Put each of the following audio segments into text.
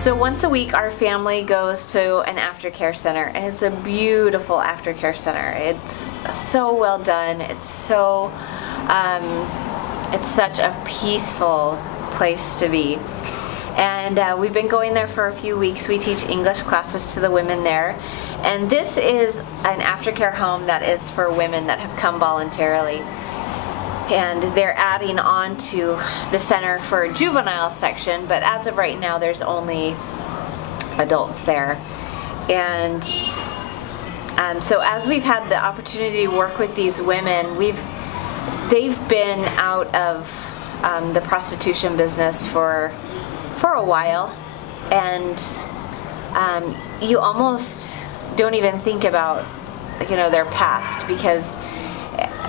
So once a week our family goes to an aftercare center, and it's a beautiful aftercare center. It's so well done. It's so it's such a peaceful place to be. And we've been going there for a few weeks. We teach English classes to the women there. And this is an aftercare home that is for women that have come voluntarily. And they're adding on to the center for a juvenile section, but as of right now there's only adults there. And so as we've had the opportunity to work with these women, they've been out of the prostitution business for a while, and you almost don't even think about, you know, their past, because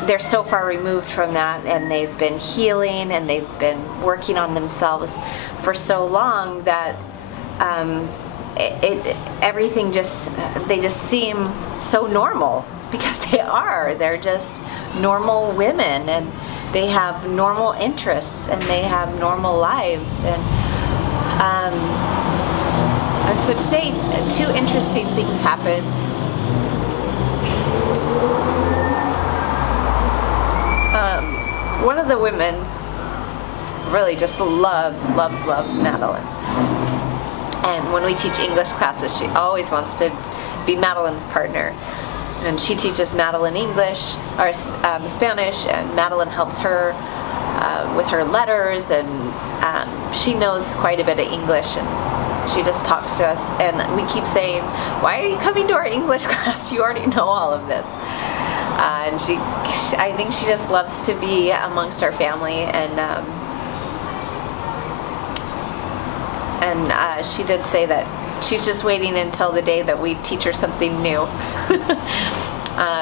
they're so far removed from that, and they've been healing and they've been working on themselves for so long that everything they just seem so normal, because they're just normal women, and they have normal interests and they have normal lives. And so today, two interesting things happened. One of the women really just loves Madeline. And when we teach English classes, she always wants to be Madeline's partner. And she teaches Madeline English, or Spanish, and Madeline helps her with her letters, and she knows quite a bit of English, and she just talks to us. And we keep saying, "Why are you coming to our English class? You already know all of this." And I think she just loves to be amongst our family, and she did say that she's just waiting until the day that we teach her something new.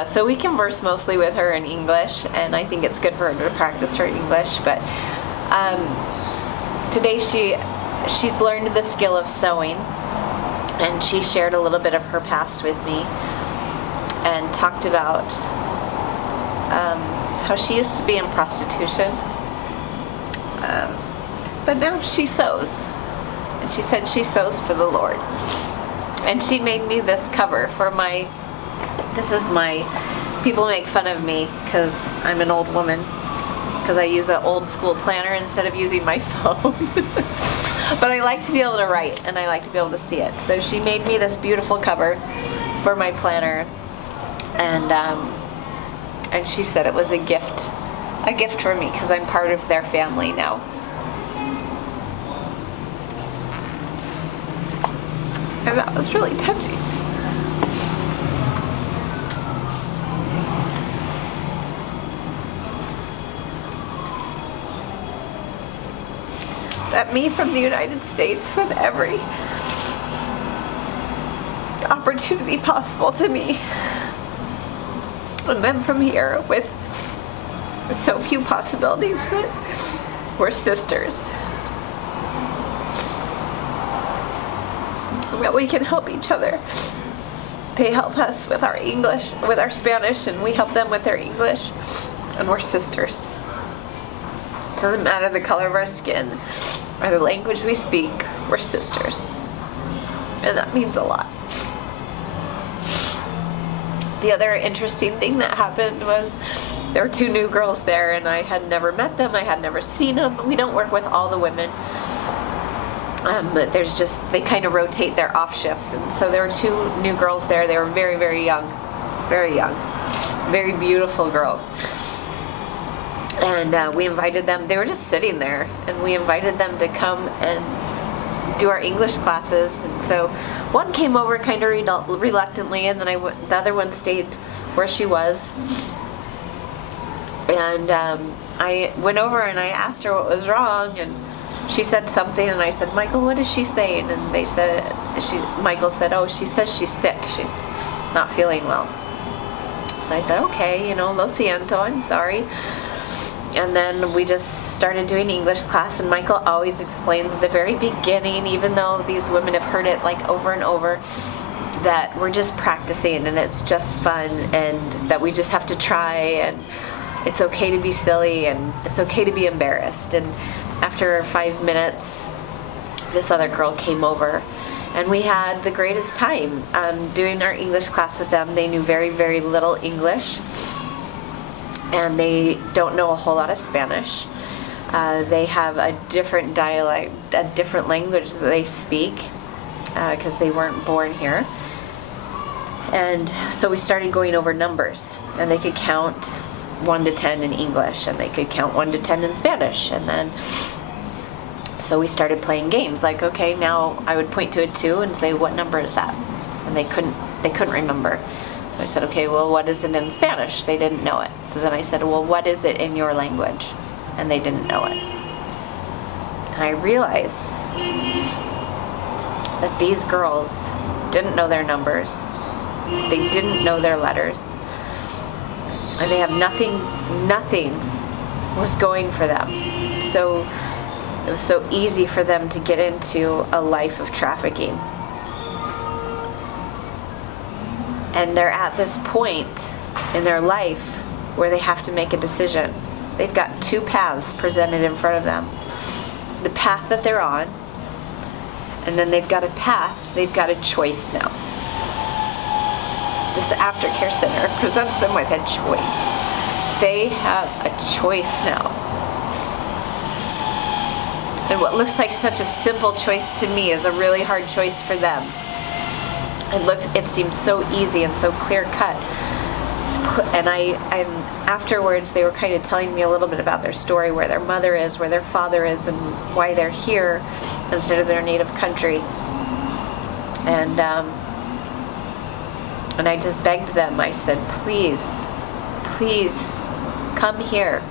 So we converse mostly with her in English, and I think it's good for her to practice her English. But today she's learned the skill of sewing, and she shared a little bit of her past with me and talked about how she used to be in prostitution, but now she sews, and she said she sews for the Lord. And she made me this cover for people make fun of me because I'm an old woman, because I use an old school planner instead of using my phone. But I like to be able to write, and I like to be able to see it. So she made me this beautiful cover for my planner, and she said it was a gift for me, because I'm part of their family now. And that was really touching. That me from the United States, with every opportunity possible to me, and then from here with so few possibilities, that we're sisters, that we can help each other. They help us with our English, with our Spanish, and we help them with their English, and we're sisters. It doesn't matter the color of our skin or the language we speak, we're sisters, and that means a lot. The other interesting thing that happened was there were two new girls there, and I had never met them, I had never seen them. We don't work with all the women, but they kind of rotate their off shifts. And so there were two new girls there. They were very, very young, very beautiful girls. And we invited them. They were just sitting there, and we invited them to come and do our English classes. And so one came over kind of reluctantly, and then the other one stayed where she was. And I went over and I asked her what was wrong, and she said something, and I said, "Michael, what is she saying?" And Michael said, "Oh, she says she's sick. She's not feeling well." So I said, "Okay, lo siento, I'm sorry." And then we just started doing English class, and Michael always explains at the very beginning, even though these women have heard it like over and over, that we're just practicing and it's just fun, and that we just have to try, and it's okay to be silly, and it's okay to be embarrassed. And after 5 minutes, this other girl came over, and we had the greatest time doing our English class with them. They knew very, very little English, and they don't know a whole lot of Spanish. They have a different dialect, a different language that they speak, because they weren't born here. And so we started going over numbers, and they could count 1 to 10 in English, and they could count 1 to 10 in Spanish. And then so we started playing games, like, okay, now I would point to a 2 and say, what number is that? And they couldn't remember. So I said, okay, well, what is it in Spanish? They didn't know it. So then I said, well, what is it in your language? And they didn't know it. And I realized that these girls didn't know their numbers. They didn't know their letters. And they have nothing was going for them. So it was so easy for them to get into a life of trafficking. And they're at this point in their life where they have to make a decision. They've got 2 paths presented in front of them. The path that they're on, and then they've got a choice now. This aftercare center presents them with a choice. They have a choice now. And what looks like such a simple choice to me is a really hard choice for them. It seems so easy and so clear cut. And afterwards they were kind of telling me a little bit about their story, where their mother is, where their father is, and why they're here instead of their native country. And I just begged them. I said, please come here.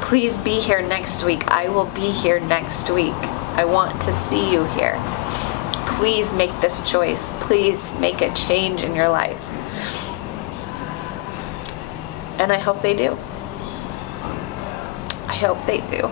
Please be here next week. I will be here next week. I want to see you here. Please make this choice. Please make a change in your life. And I hope they do. I hope they do.